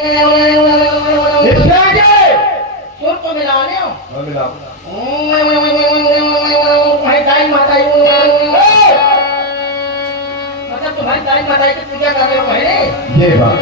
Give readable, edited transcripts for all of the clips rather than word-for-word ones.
इसके आगे सुर तो मिलाने हो मिलाओ। तुम्हारी दाई माताई मतलब तुम्हारी दाई माताई की पूजा कर रहे हो पहले ये बात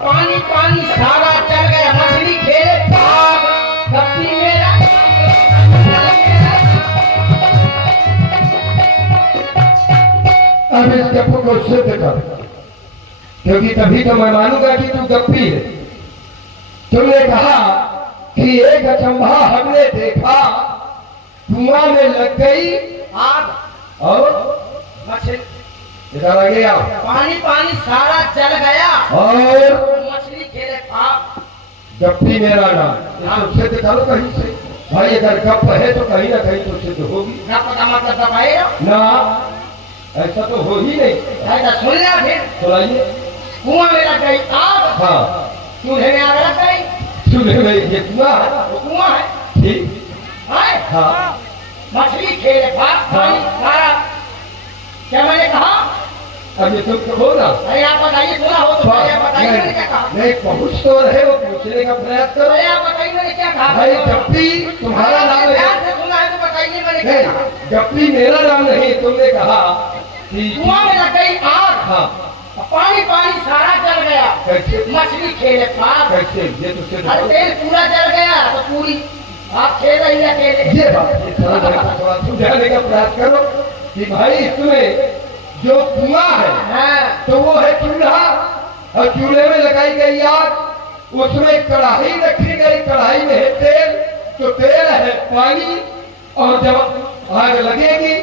पानी पानी सारा चल गया मछली खेले भाग गप्पी मेरा अब इस गप्पू को सिद्ध कर, क्योंकि तभी तो मैं मानूंगा कि तू गप्पी है। तुमने कहा कि एक अचंभा हमने देखा, कुआं में लग गई आग और मछली इधर आ गया पानी पानी सारा चल गया और मछली खेले भाग गप्पी मेरा नाम। इसको सिद्ध करो कहीं से भाई, अगर गप है तो कहीं ना कहीं तो सिद्ध होगी ना पता मतलब दबाए ना, ऐसा तो हो ही नहीं। ऐसा सुन लिया फिर सुनाइए। कुआं में लग गई आग हाँ चूल्हे में आग लग गई चूल्हे में ये कुआं है, वो कुआं है ठीक हाँ मछली खेले भाग पानी सारा क्या मैंने कहा अब ये तुम कहो ना। अरे आप बताइए सुना हो तो पहले आप बताइए मैंने क्या कहा नहीं पहुंच तो रहे वो पूछने का प्रयास करो। अरे आप बताइए मैंने क्या कहा भाई गप्पी तुम्हारा नाम है, ध्यान से सुना है तो बताइए मैंने क्या कहा नहीं गप्पी मेरा नाम नहीं। तुमने कहा कि कुआं में लग गई आग हाँ पानी पानी सारा जल गया कैसे मछली खेले भाग कैसे ये तो सिद्ध और करो। तेल पूरा जल गया तो पूरी आप खेल रही अकेले ये बात ये सरल सवाल समझाने का प्रयास करो कि भाई इसमें जो कुआं है हाँ तो वो है चूल्हा, और चूल्हे में लगाई गई आग, उसमें कढ़ाई रखी गई, कढ़ाई में है तेल, तो तेल है पानी, और जब आग लगेगी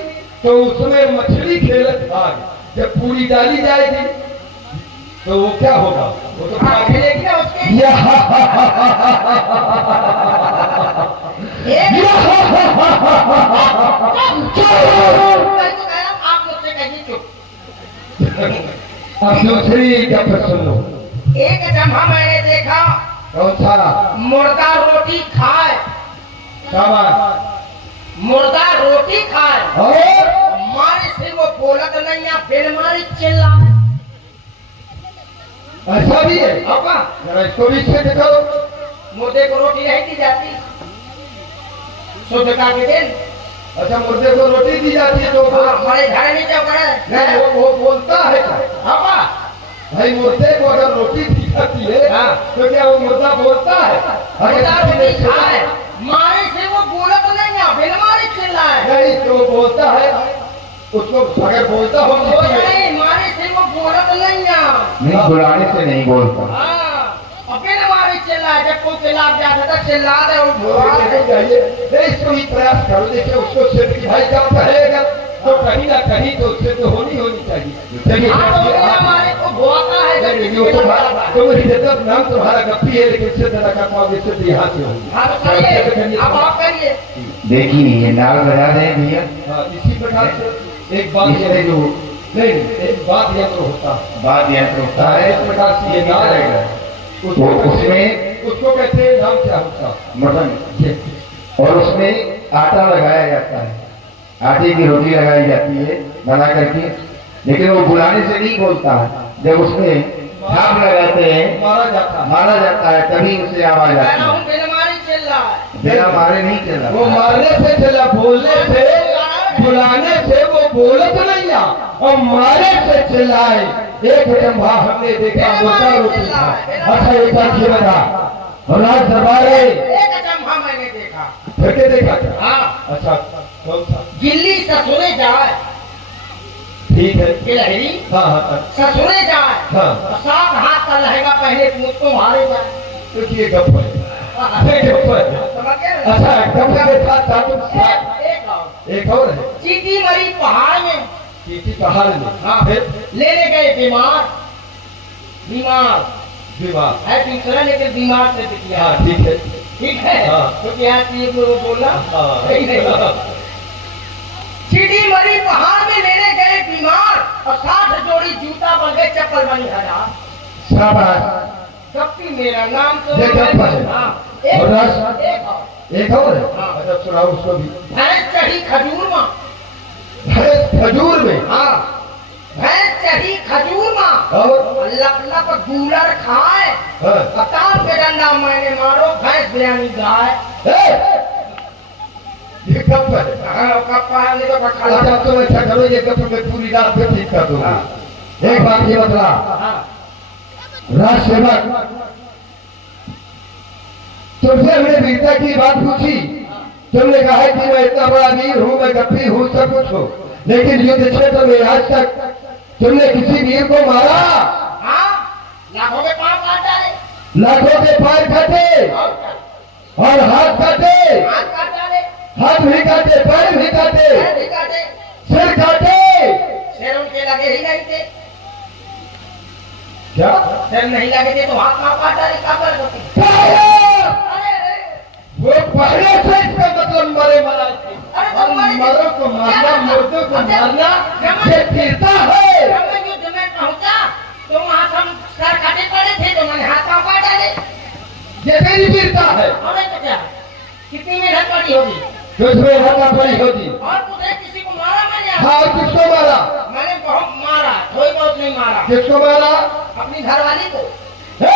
तो उसमें मछली खेलत आग जब पूरी डाली जाएगी तो वो क्या होगा, वो तो आप खेलेगी ना उसके आप मुझसे कहिए चुप अब दूसरी गप सुनो। एक जम्हा मैंने देखा कौन सा? मुर्दा रोटी खाए शाबाश। मुर्दा रोटी खाए और मारे से वो बोलत नहीं या फिर मारी चिल्लाए ऐसा भी है, आपका जरा इसको भी सिद्ध करो। मुर्दे को रोटी नहीं दी जाती शुद्ध का के दिन अच्छा मुर्दे को रोटी दी जाती है तो हमारे घर नहीं जाओ करे नहीं वो बोलता है क्या? आपा भाई मुर्दे को अगर रोटी दी जाती है हाँ। तो क्या वो मुर्दा बोलता है? मुर्दा रोटी खाए मारे से वो बोलत नहीं या फिर मारी चिल्लाए नहीं तो बोलता है, उसको अगर बोलता हो नहीं मारे से वो बोलत नहीं या नहीं बुलाने से नहीं बोलता। फिर मारी चिल्लाए जब कोई चिल्ला जाता था चिल्ला दे और चाहिए नहीं, इसको भी प्रयास करो। देखिए उसको सिद्ध की भाई जब कहेगा तो कहीं ना कहीं तो सिद्ध होनी चाहिए। चलिए हमारे को बोलता है तो नाम तुम्हारा गप्पी है, लेकिन सिद्ध न कर पाओगे, सिद्ध यहाँ से होगी। अब आप करिए देखिए ये नाल बजा दें भैया। हाँ, इसी प्रकार से एक बात ये है जो नहीं एक बात यंत्र होता है, बाद यंत्र होता है इस प्रकार से ये नाल है वो उसमें उसको कहते हैं नाम क्या होता मटन, और उसमें आटा लगाया जाता है, आटे की रोटी लगाई जाती है बना करके, लेकिन वो बुलाने से नहीं बोलता है। जब उसमें छाप लगाते हैं मारा जाता है तभी उसे आवाज आती है। बिना मारे नहीं चला, वो मारने से चला, बोलने से बुलाने से वो बोलत नहीं आ, और मारे से चिल्लाए। एक जम्भा हमने देखा मोटा रोटी था। अच्छा एक बात ये बता, राज दरबारे एक जम्हा मैंने देखा फिर के देखा क्या? हाँ अच्छा कौन सा? गिल्ली ससुरे जाए ठीक है गिलहरी हाँ हाँ ससुरे जाए हाँ सात हाथ का लहेगा पहले पूछ को मारे जाए तो ये गप है, ये गप है। समझ गए? अच्छा गप के साथ साथ एक और एक और है। चीटी मरी पहाड़ में किसी पहाड़ में हाँ फिर लेने गए बीमार बीमार विवाह है दूसरा लेकिन बीमार से दिखिया हाँ ठीक है ठीक है हाँ। तो क्या चीज वो बोला हाँ। सही नहीं सीढ़ी मरी पहाड़ में लेने गए बीमार और 60 जोड़ी जूता बन गए चप्पल बनी 1000 शाबाश गप्पी मेरा नाम तो ये गप्पा है। हाँ और रस? एक एक और है हाँ। अच्छा सुनाओ उसको भी भैंस चढ़ी खजूर माँ भैंस खजूर में हाँ भैंस चढ़ी खजूर माँ और लप लप गूलर खाए हाँ। बताओ के डंडा मैंने मारो भैंस बिरयानी गाय ए! ये कब है हाँ, कप्पा है नहीं तो बखला अच्छा तुम ऐसा करो ये कब मैं पूरी रात फिर ठीक कर दूंगा एक बात ये बतला हाँ राज सेवक तुमसे हमने वीरता की बात पूछी तुमने कहा है कि मैं इतना बड़ा वीर हूँ मैं गप्पी हूँ सब कुछ हूँ लेकिन युद्ध क्षेत्र में आज तक तुमने किसी वीर को मारा हाँ लाखों के पाँव काट डाले लाखों के पैर काटे और क्या? और हाथ काटे हाथ काट डाले हाथ भी काटे पैर भी काटे पैर भी काटे सिर काटे सिर उनके लगे ही नहीं थे क्या सिर नहीं लगे थे तो हाथ पाँव काट डाले क्या कर सकते क्या? अरे अरे वो पहले से इसका मतलब मरे मरा अरे और मरो को मारना मुर्दों को मारना ये वीरता है जब मैं युद्ध में पहुंचा तो वहाँ सब सर कटे पड़े थे तो मैंने हाथ पाँव काट डाले ये मेरी वीरता है और तो क्या कितनी मेहनत पड़ी होगी तुझमें हटा पड़ी होती और तुझे किसी को मारा मैंने हाँ और किसको मारा मैंने बहुत मारा थोड़ी बहुत नहीं मारा किसको मारा अपनी घरवाली को हे!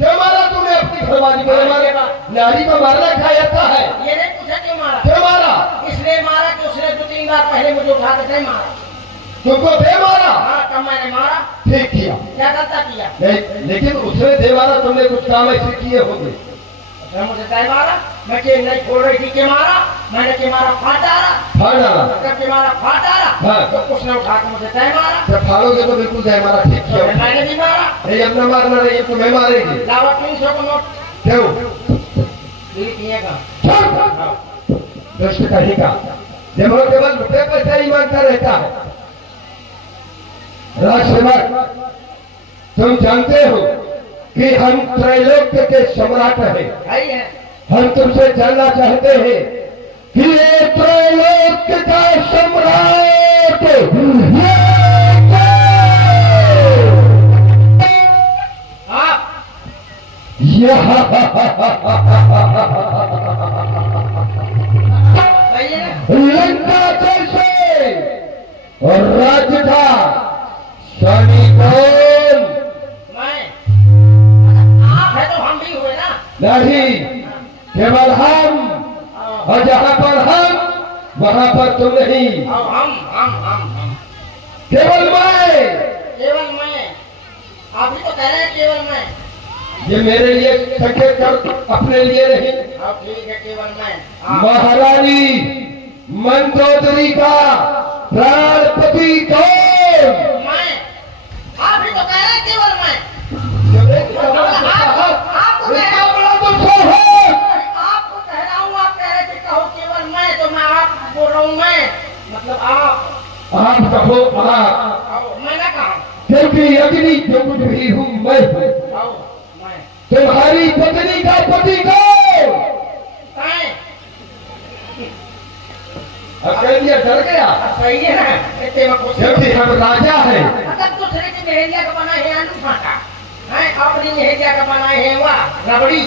क्यों मारा तूने अपनी घरवाली को हमारे नारी को मारना क्या आता है ये नहीं पूछा क्यों मारा क्यों मारा इसलिए मारा कि उसने 2-3 बार पहले मुझे उठा के नहीं मारा तुमको दे मारा हाँ तब मैंने मारा ठीक किया क्या गलता किया नहीं लेकिन उसने दे मारा तुमने कुछ काम ऐसे किए होंगे उसने मुझे तय मारा मैं के नहीं खोल रही थी के मारा मैंने के मारा फाट डाला फाड़ डाला जब के मारा फाट डाला हाँ। तो उसने उठा के मुझे तय मारा जब फाड़ोगे तो बिल्कुल दे मारा ठीक तो किया मैंने भी मारा नहीं अब न मारना नहीं तुम्हें मारेंगे लावा 300 को नोट क्यों गिरी पिएगा दुष्ट कहीं का जब वो केवल रुपये पैसा ही मांगता रहता है राज सेवक तुम जानते हो कि हम त्रैलोक्य के सम्राट हैं भाई है हम तुमसे जानना चाहते हैं कि ये त्रैलोक्य का सम्राट ये आप सही है ना लंका जैसे और राज्य था शनि कौन मैं आप है तो हम भी हुए ना नहीं केवल हम और जहाँ पर हम वहाँ पर तुम नहीं अब हम केवल मैं केवल मैं आप ही तो कह रहे हैं केवल मैं ये मेरे लिए संकेत कर अपने लिए नहीं अब ठीक है केवल मैं आप महारानी मंदोदरी का प्राणपति कौन मैं आप ही तो कह रहे हैं केवल मैं आपको कह रहा हूँ आपको कह रहा हूँ आप कह रहे थे कहो केवल मैं तो मैं आप बोल रहा हूँ मैं मतलब आप कहो आप आओ मैं ना कहा क्योंकि अग्नि जो कुछ भी हूँ मैं हूँ आओ मैं तुम्हारी पत्नी का पति कौन कहें अब कह दिया डर गया सही है ना इतने में खुश क्योंकि हम राजा हैं अगर दूसरे की मेहंदिया का बनाए हैं आलू फाटा है अपनी मेहंदिया का बनाए हैं वाह रबड़ी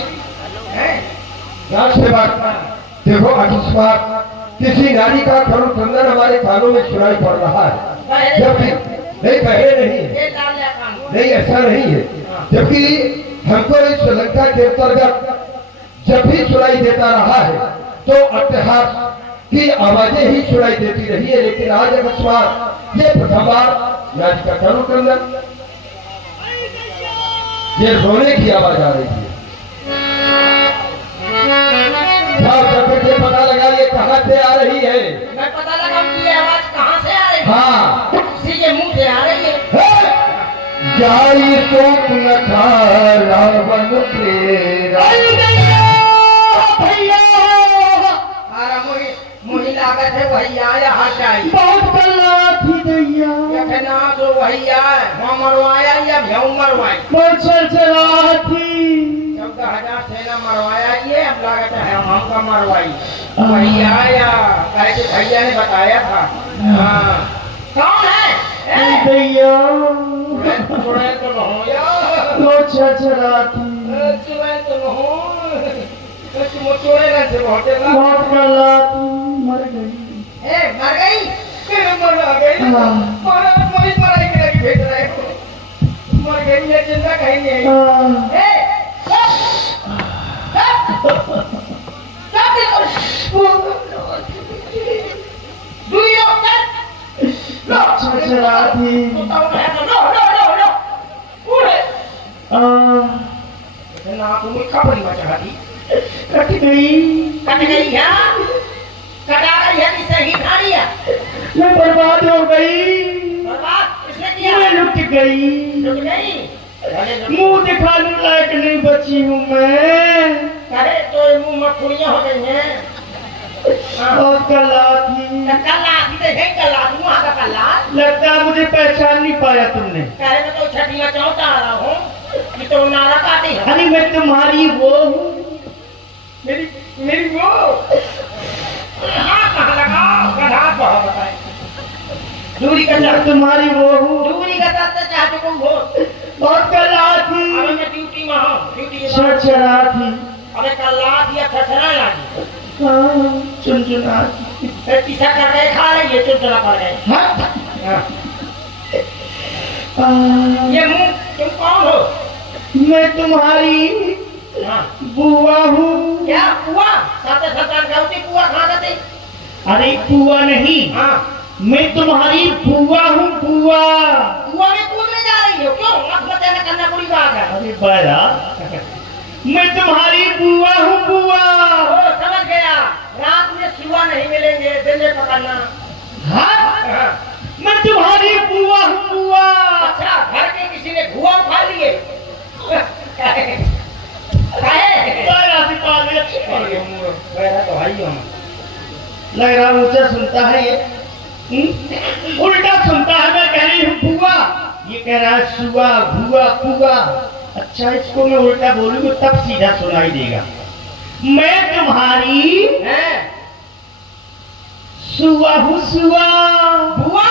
है राज सेवक देखो अकस्मात किसी नारी का करुण क्रंदन हमारे कानों में सुनाई पड़ रहा है जबकि नहीं पहले नहीं है ये लाल या कान नहीं ऐसा नहीं है जबकि हमको इस श्रीलंका के अंतर्गत जब भी सुनाई देता रहा है तो अट्टहास की आवाजें ही सुनाई देती रही है लेकिन आज अकस्मात ये प्रथम बार नारी का करुण क्रंदन ये रोने की आवाज आ रही है ये पता लगा ये कहाँ से आ रही है मैं पता लगा कि ये आवाज कहाँ से आ रही है हाँ किसी के मुंह से आ रही है जाई स्वप्न था रावण प्रेरा भैया मुही लागत है वही आया हट आई बहुत गल्ला थी वही आए वहाँ मरवाया या भ्याऊ मरवाई चल चला थी 14,000 सेना मरवाया ये अब लागत है हम का मरवाई वही आया कैसे भैया ने बताया था हाँ कौन है भैया चुड़ैल तो न हो यार वो चल चला थी चुड़ैल तो न हो चुड़ैल से होते ना बहुत कला थी मर गई मर गई फिर मर गई मरी मराई के लगी भेज रहे हो मर गई ये जिंदा कहीं नहीं आई चला थी कट गई मैं बर्बाद हो गई मैं लुट गई मुंह दिखाने लायक नहीं बची हूँ मैं मुंह में फुड़ियां हो गई हैं बहुत कला थी लगता है मुझे पहचान नहीं पाया तुमने तो छठियां चाहता रहा हूँ कि तो नारा काटी है अरे मैं तुम्हारी वो हूँ मेरी वो कहाँ लगा गधा बहुत बताए दूरी का मैं तुम्हारी वो हूँ दूरी का दर्द चाहते तुम हो बहुत कला थी अबे मैं ड्यूटी में हूँ ड्यूटी चरचरा थी अबे कल्ला दिया छछरा लागी चुनचुना पीछा कर गए खा रही है चुनचुना पड़ गए ये मुंह तुम कौन हो मैं तुम्हारी बुआ हूँ क्या पुआ साथे सतान खाती पुआ खा जाते अरे बुआ नहीं मैं तुम्हारी बुआ हूँ बुआ पुआ में कूदने जा रही हो क्यों अब बताना करना बुरी बात है अरे बाला मैं तुम्हारी बुआ हूँ बुआ समझ गया रात में सुआ नहीं मिलेंगे दिन में पकड़ना हाँ मैं तुम्हारी बुआ हूँ बुआ अच्छा घर के किसी ने भुआ उठा लिए तो भाई लग रहा ऊंचा सुनता है ये उल्टा सुनता है मैं कह रही हूँ बुआ ये कह रहा है सुआ भुआ पुआ अच्छा इसको मैं उल्टा बोलूंगा तब सीधा सुनाई देगा मैं तुम्हारी सुआ हूँ सुआ बुआ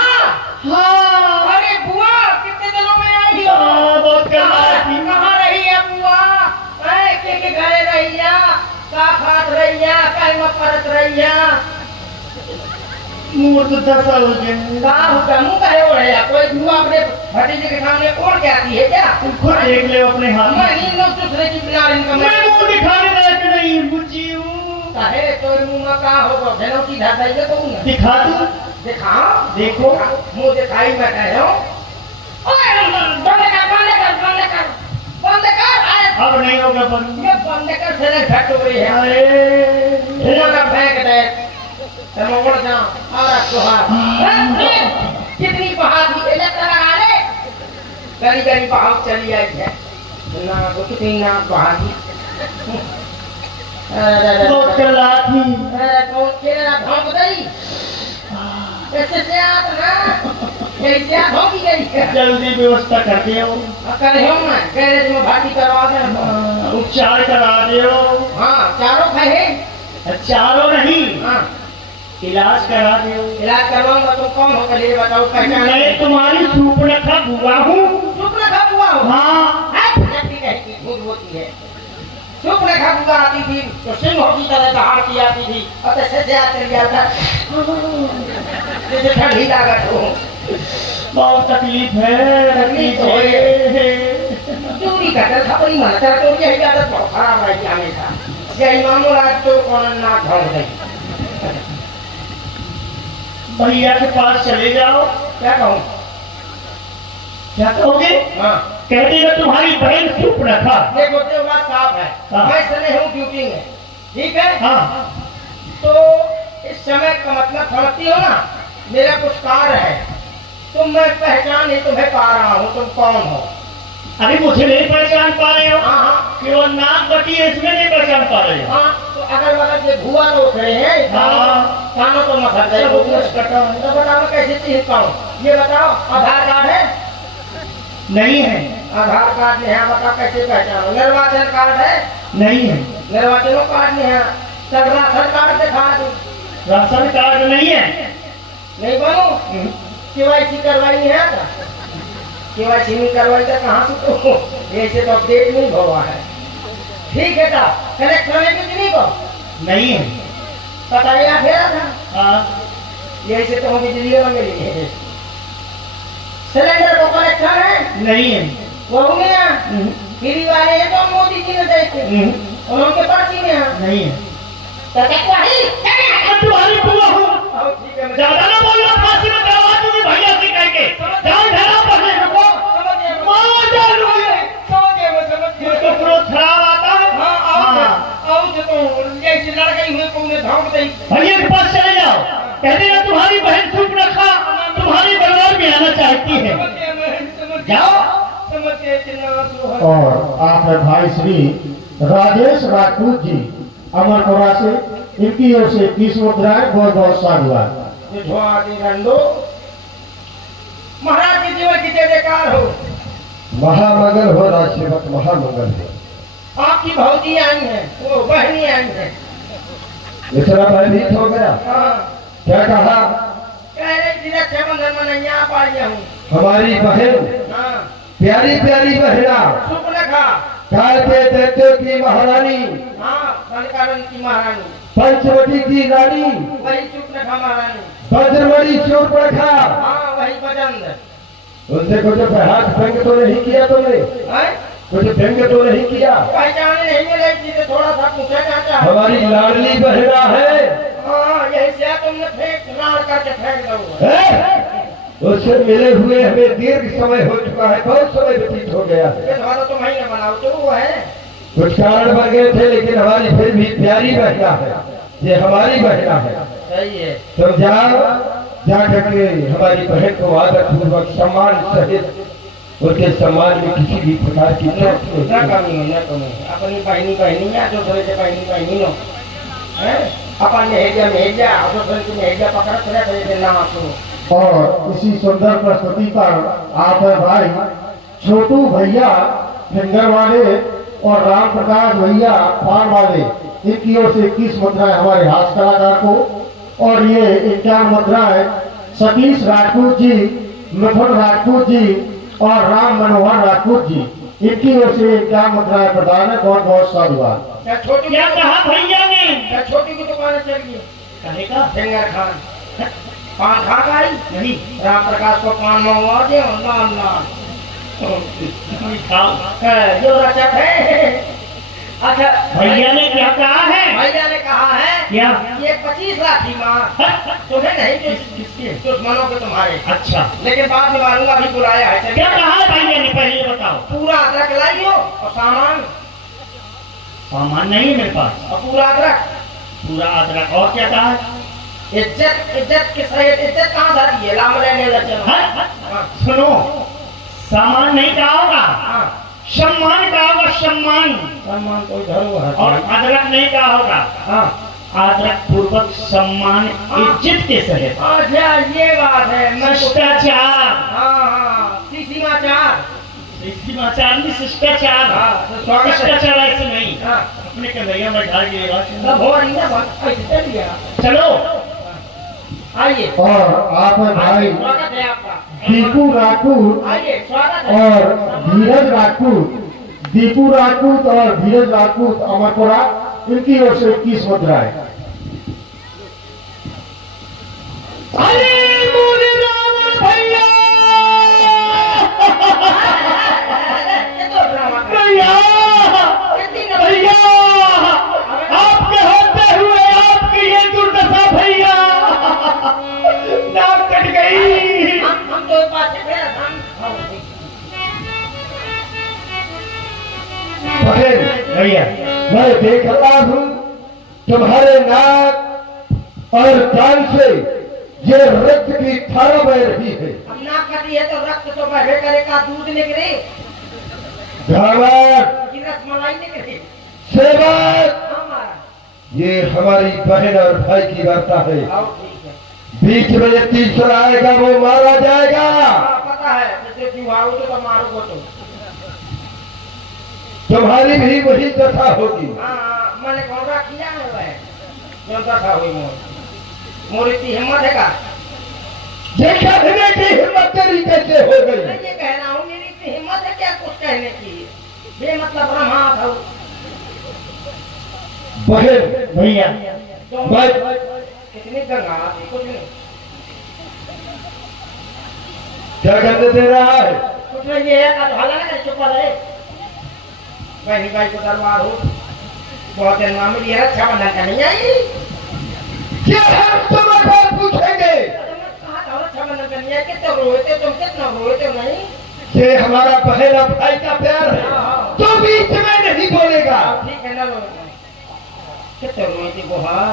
हाँ अरे बुआ कितने दिनों में आई हो बहुत कहाँ रही है बुआ के घरे रहिया का खात रहिया कहीं में परत रहिया मुंह तो दसा हो गया मुंह कहे ओढ़ है कोई बुआ अपने भतीजे के सामने ओढ़ के आती है क्या खुद देख ले अपने हाथ मैं इन लोग दूसरे की बिना इनका मैं मुंह दिखाने लायक नहीं बुझी हूँ कहे तो मुंह में कहा होगा भेनों की ढाई ले कहूँ दिखा दूँ दिखा देखो मुंह दिखाई मैं कह रहा हूँ बंद कर अब नहीं होगा बंद ये बंद कर से घट हो गई है अरे धुआं का फेंक दे तुम उड़ जाओ और सुहाग कितनी बहादुरी है लगा ले गरी गरी बहाव चली आई है ना तो कितनी ना बहादुरी बहुत कला थी कौन केरा भौंक गई कैसे से आप ना कैसे आप भौंकी गई जल्दी व्यवस्था कर दियो करे हो मैं गैरेज में भर्ती करवा दे उपचार करा दियो हाँ चारों कहे चारों नहीं हाँ इलाज करा दियो इलाज करवाऊंगा तुम कौन हो पहले बताओ पहचान मैं तुम्हारी सूपनखा बुआ हूँ चुप रखा बुआ हो हाँ झूठ होती है चुप रखा बुआ आती थी तो सिंह होती तरह दहाड़ती आती थी और ऐसे से चल गया था जैसे ठंडी लागत हो बहुत तकलीफ है चोरी करता था बड़ी मन तेरा तो यही आदत बहुत खराब रही हमेशा यही मामूल आज तो कौन ना ढंग गई भैया के पास चले जाओ क्या कहूँ क्या कहोगे हाँ कहते हैं तुम्हारी बहन चुप न था देखो तो बात साफ है हाँ। मैं सने हूँ ड्यूटी में ठीक है हाँ तो इस समय का मतलब समझती हो ना मेरा कुछ कार्य है तो मैं पहचान ही तुम्हें पा रहा हूँ तुम कौन हो अरे मुझे नहीं पहचान पा रहे हो हाँ हाँ केवल नाक बटी है इसमें नहीं पहचान पा रहे हो हाँ तो अगल बगल के भुआ तो उठ रहे हैं, कानों तो मसक गए, सब कुछ कटा है। तो बताओ मैं कैसे चीज पाऊँ? ये बताओ, आधार कार्ड है? नहीं है, आधार कार्ड नहीं है, बताओ कैसे पहचानो? निर्वाचन कार्ड है? नहीं है, निर्वाचन कार्ड नहीं है, तब राशन कार्ड दिखा दो। राशन कार्ड नहीं है। नहीं बनू, केवाईसी करवाई है क्या? केवाईसी नहीं करवाई तो कहाँ से तो ऐसे तो अपडेट नहीं हुआ है। ठीक है था, कनेक्शन है कि नहीं को? नहीं है। पता ही आप फेरा था, हाँ, यही से तो हम बिजली में मिली है। सिलेंडर को कनेक्शन है? नहीं है। वो नहीं फ्री वाले हैं तो मोदी जी ने देखे, उनके पर्ची में है। नहीं है। तो क्या वही? मैं तुम्हारी बुआ हूँ। आओ ठीक है, मैं ज्यादा ना बोलना, फांसी में करवा दूंगी भैया से कह के। जाओ ठहरा पहले रुको। मार डालूंगी। मुझको क्रोध खराब आता है। भैया के पास चले जाओ, कह देना तुम्हारी बहन चुप रखा, तुम्हारी दरबार में आना चाहती है। जाओ। और आपने भाई श्री राजेश राजपूत जी अमरपुरा से, इनकी ओर से 20 मुद्राएं बहुत बहुत साधुवाद। महाराज की जीवन की जय जयकार हो। महामंगल हो राजसेवक, महामंगल हो। आपकी भौजी आई है, वो बहनी आई है। इतना भयभीत हो गया? हाँ, क्या कहा? कह रहे थी रक्षाबंधन में नहीं आ पाई हूँ। हमारी बहन, हाँ, प्यारी प्यारी बहना, सुख रखा। काल के दैत्यों की महारानी, हाँ, कनकारण की महारानी, पंचवटी की रानी, वही सुख रखा महारानी। वज्रमणि शूर्पणखा, हाँ, वही बजंद। उनसे कुछ हाथ भंग तो नहीं किया तुमने? हैं? कुछ भंग तो नहीं किया? पहचाने नहीं मिले थी तो थोड़ा सा पूछा जाता है। हमारी लाडली बहना है, हाँ, यही से तुमने फेंक लाड़ करके फेंक दो। है? उससे मिले हुए हमें दीर्घ समय हो चुका है, बहुत समय व्यतीत हो गया है। ये तुम्हारा तो महीने बनाओ तो वो है। कुछ कारण बन गए थे, लेकिन हमारी फिर भी प्यारी बहना है, ये हमारी बहना है। सही है। तुम जाओ, जा करके हमारी बहन को आदर पूर्वक सम्मान सहित उनके सम्मान में किसी भी प्रकार की चोट न नहीं। कमी हो, न कमी हो। अपनी बहनी बहनी है, जो थोड़े से बहनी लो हैं? अपन मेहजा और जो थोड़ी सी मेहजा पकड़ करे थोड़े से ना सुनो। और इसी सुंदर प्रस्तुति पर आपने भाई छोटू भैया फिंगर वाले और राम प्रकाश भैया पान वाले, इनकी ओर से 21 मुद्राएं हमारे हास्य कलाकार को, और ये 51 मुद्राएं सतीश राजपूत जी, मिथुन राजपूत जी और राम मनोहर राजपूत जी, इनकी ओर से 51 मुद्राएं प्रदान है। बहुत बहुत साधुवाद। क्या छोटी क्या कहा भैया ने? क्या छोटी की दुकान चल गई? कहेगा फिंगर खान पान खा गई नहीं। राम प्रकाश को पान मंगवा दे और लाल लाल खाओ। जो रचक है। अच्छा, भैया ने क्या कहा है? भैया ने कहा है क्या? ये 25 लाख की माँ तुम्हें नहीं, किसके दुश्मनों के तुम्हारे। अच्छा, लेकिन बाद में मारूंगा, अभी बुलाया है। चलिए। क्या कहा है भैया ने, पहले ये बताओ। पूरा अदरक लाई हो और सामान सामान नहीं है मेरे पास। और पूरा अदरक, पूरा अदरक। और क्या कहा है? इज्जत के सहित। इज्जत कहाँ धरी है? लाम लेने लगे। हाँ? सुनो, सामान नहीं कहा होगा, हाँ, सम्मान कहा होगा, सम्मान। सामान कोई धरो है। और अदरक नहीं कहा होगा, हाँ, आदरक पूर्वक सम्मान इज्जत के सहित। अच्छा, ये बात है। मैं शिष्टाचार। हाँ, शिष्टाचार। शिष्टाचार नहीं, शिष्टाचार। हाँ, तो स्वागत है। शिष्टाचार ऐसे नहीं। हाँ, अपने कन्हैया बैठा के तब हो रही है बात। ऐसे चल गया। चलो। आइए, और आपने भाई स्वागत है आपका। दीपू राजपूत आइए, स्वागत है। और धीरज राजपूत, दीपू राजपूत और धीरज राजपूत अमरपुरा, इनकी ओर से 21 मुद्राएं। अरे मोरे राम भैया, ये तो ड्रामा कर। भैया, कितनी नौकरी- भैया, आपके होते हुए आपकी ये दुर्दशा भैया, नाक कट गई। हम तो एक बात से फिर बहन, भैया, मैं देख रहा हूँ तुम्हारे नाक और कान से ये रक्त की धारा बह रही है। अब नाक कटी है तो रक्त तो बहबे करेगा, दूध निकले धावक, कि रसमलाई निकले। सेवक, हमारा ये हमारी बहन और भाई की वार्ता है। आओ ठीक है। बीच में ये तीसरा आएगा वो मारा जाएगा। हाँ, पता है जैसे जीवाओगे तो मारोगे तो। तुम्हारी भी वही दशा होगी। हाँ, मैंने कौड़ा किया है वह जो दशा हुई मोर इतनी हिम्मत है का? ये कहने की हिम्मत तेरी कैसे हो गई? मैं ये कह रहा हूँ मेरी इतनी हिम्मत है क्या कुछ कहने की? बेमतलब ब्रह्मा था बहन भैया तो मैं कितनी गंगा थी कुछ नहीं। क्या करने दे रहा है? कुछ नहीं ये है का ढाला ना कर चुप रहे। बहनी भाई को तलवार हो बहुत दिन नाम लिया रक्षाबंधन का नहीं आई। ये हम तुम्हें पूछेंगे। कहा था रक्षाबंधन का नहीं आई कितने रोए थे तुम कितना रोए थे नहीं? ये हमारा बहन और भाई का प्यार है, तो बीच में नहीं बोलेगा। ठीक है ना रोए कितने रोए थे वो? हाँ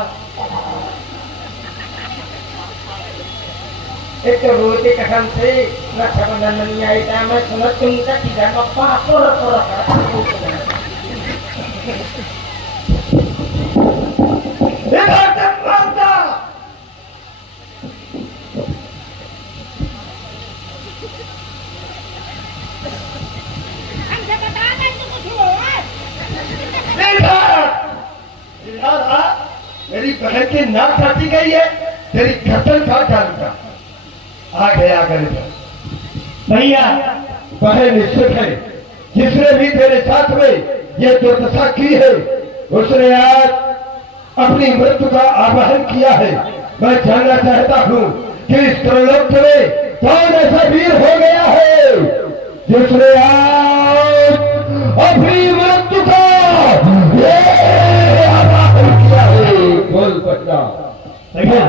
एक तो रोए थे कसम से रक्षाबंधन में नहीं आई था। मैं सुना तुमका की जाए पप्पा इधर तक मारता। मेरी बहन की नाक काटी गई है, तेरी गर्दन काट डालूंगा। आ गया अगर भैया बहन निश्चित है, जिसने भी तेरे साथ में ये दुर्दशा की है उसने आज अपनी मृत्यु का आवाहन किया है। मैं जानना चाहता हूँ कि इस त्रिलोक में कौन ऐसा वीर हो गया है जिसने आज अपनी मृत्यु का ये आवाहन किया है। बोल बच्चा। भैया